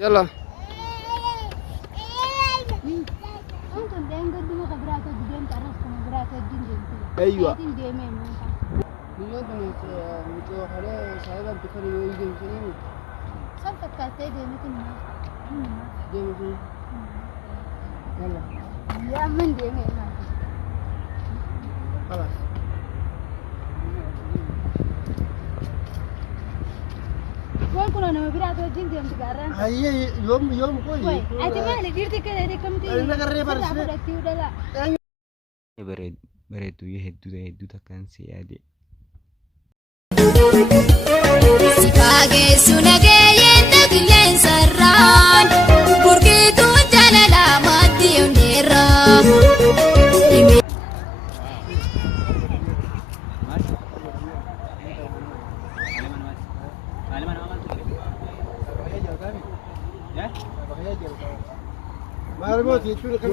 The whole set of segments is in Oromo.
يلا ايوه يا من دي خلاص كنا أنا مبيعات وجين دي متقارن هي يوم كوي أتمنى ديرتي كده دي كم تي أنا قريب أرسل bareedu iyo hedduuda kan siyaade Sikage sunage taglen sarran burkitu jalala mati unira معلومات يشوف كم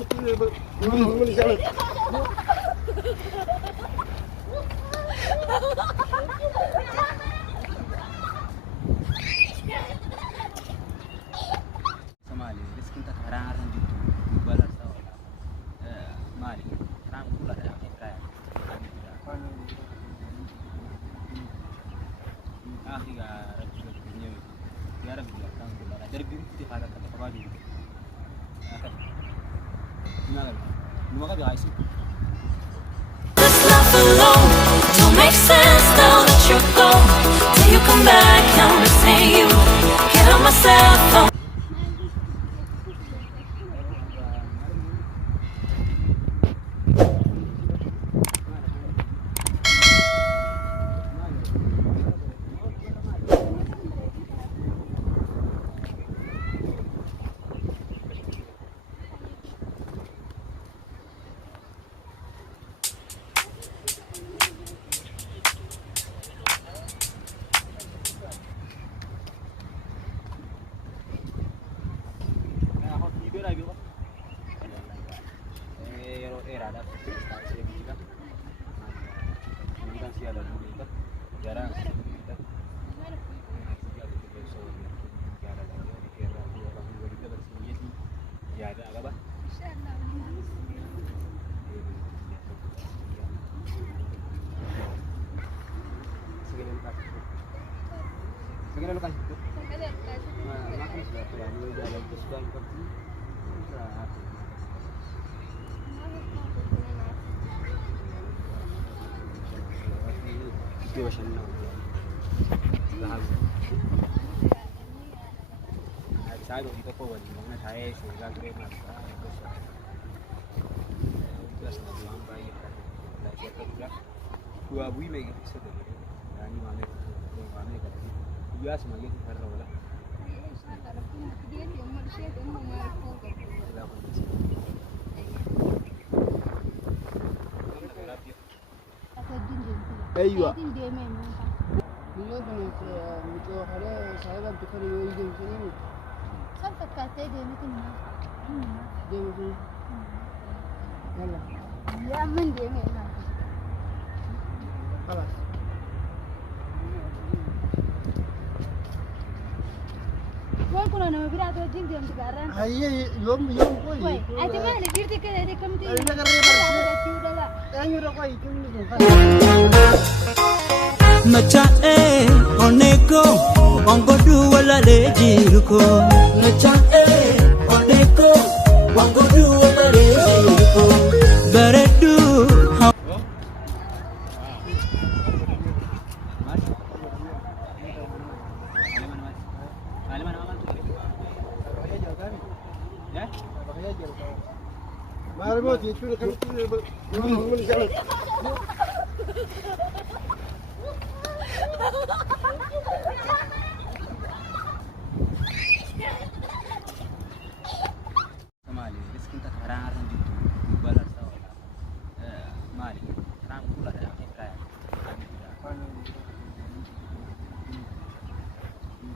This love alone don't make sense now that you're gone. Till you come back, I'm missing you. Get on my cell phone. Saya itu kok mana saya sudah keren lah. Jelas nanti lambai ya. Dah siapa juga. Dua bui lagi sudah. Yani mana kan. Dia semuanya itu karena wala. ايوه Din dia memang. اليوم متوه على صاحبها بتخلي يجي يمشي Sampai kata dia mungkin mah. دي في يلا Ya men dia memang. خلاص Gua kuna nama berat tu jin dia sekarang. هي يوم Woi, كويس ada mana dirti ke dari kamti. Ada kerja baru. Sudah lah. ايوه رقاي كم Machae oneko wangodu wala lejiruko Machae oneko wangodu wala lejiruko Beredu ما رموت يشوف كم من جلد Mali, riskin tak orang gitu. Balas tahu lah. Mali, orang pula dah kaya.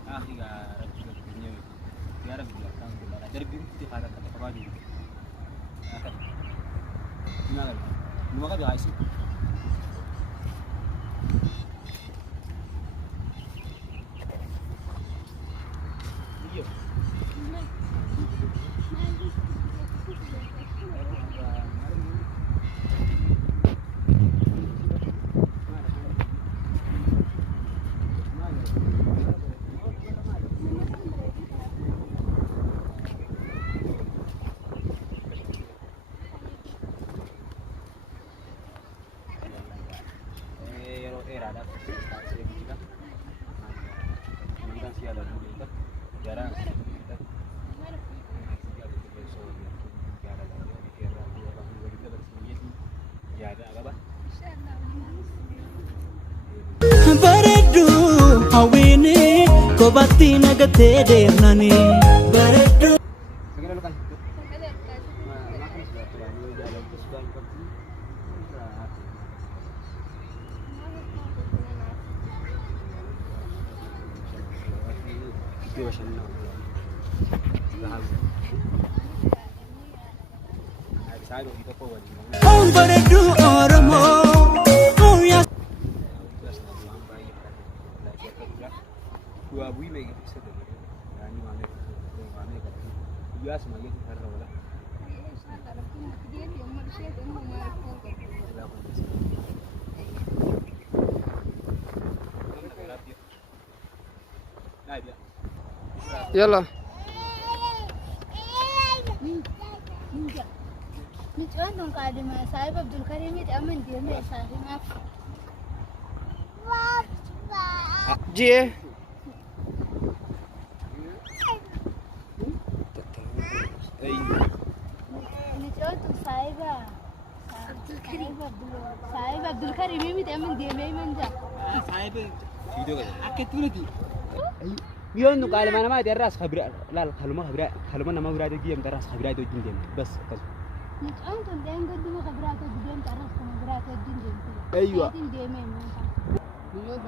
Akhirnya rakyat punya, tiada bila orang pula. Dari binti ada kata apa lagi? Lima kali aisi. Iya. Era ada kita. Kita sih ada dulu kita. Jarang kita. Beredu awini kobati nagate demnani Beredu Oh beredu oromo Oh ya Dua bui lagi sudah. Yani mana kan. Dia semuanya itu karena wala. يلا Micuan dong kali mas, saya Abdul Karim itu aman dia mai saya maaf. جي Micuan tuh saya Abdul Karim itu aman dia mai manja. Video kan. Akit tu nanti. Bion tu kalau mana dia ras khabira, lal kalau mana nama khabira dia dia ras khabira itu jin bas. Micuan tuh dia enggak dulu kabrat itu dia taras sama kabrat itu jin. ايوه Dia mai manja. اليوم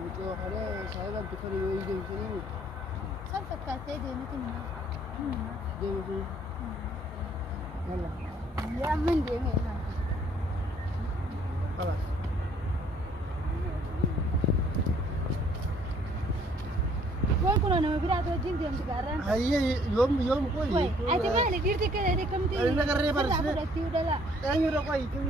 متوه على صاحبها بتخلي يجي يمشي Sampai kata dia mungkin mah. دي في يلا Ya men dia memang. خلاص Gua kuna nama berat tu jin dia sekarang. هي يوم Woi, كويس ada mana dirti ke dari kamti. Ada kerja baru. Sudah lah. ايوه رقاي كم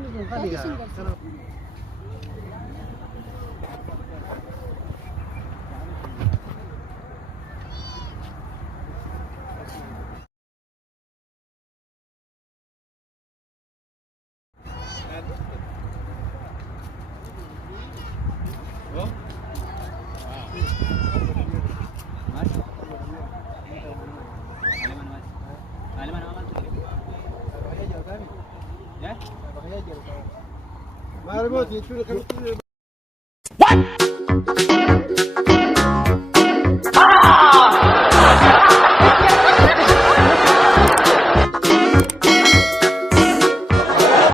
Maal mootii jechuudha kan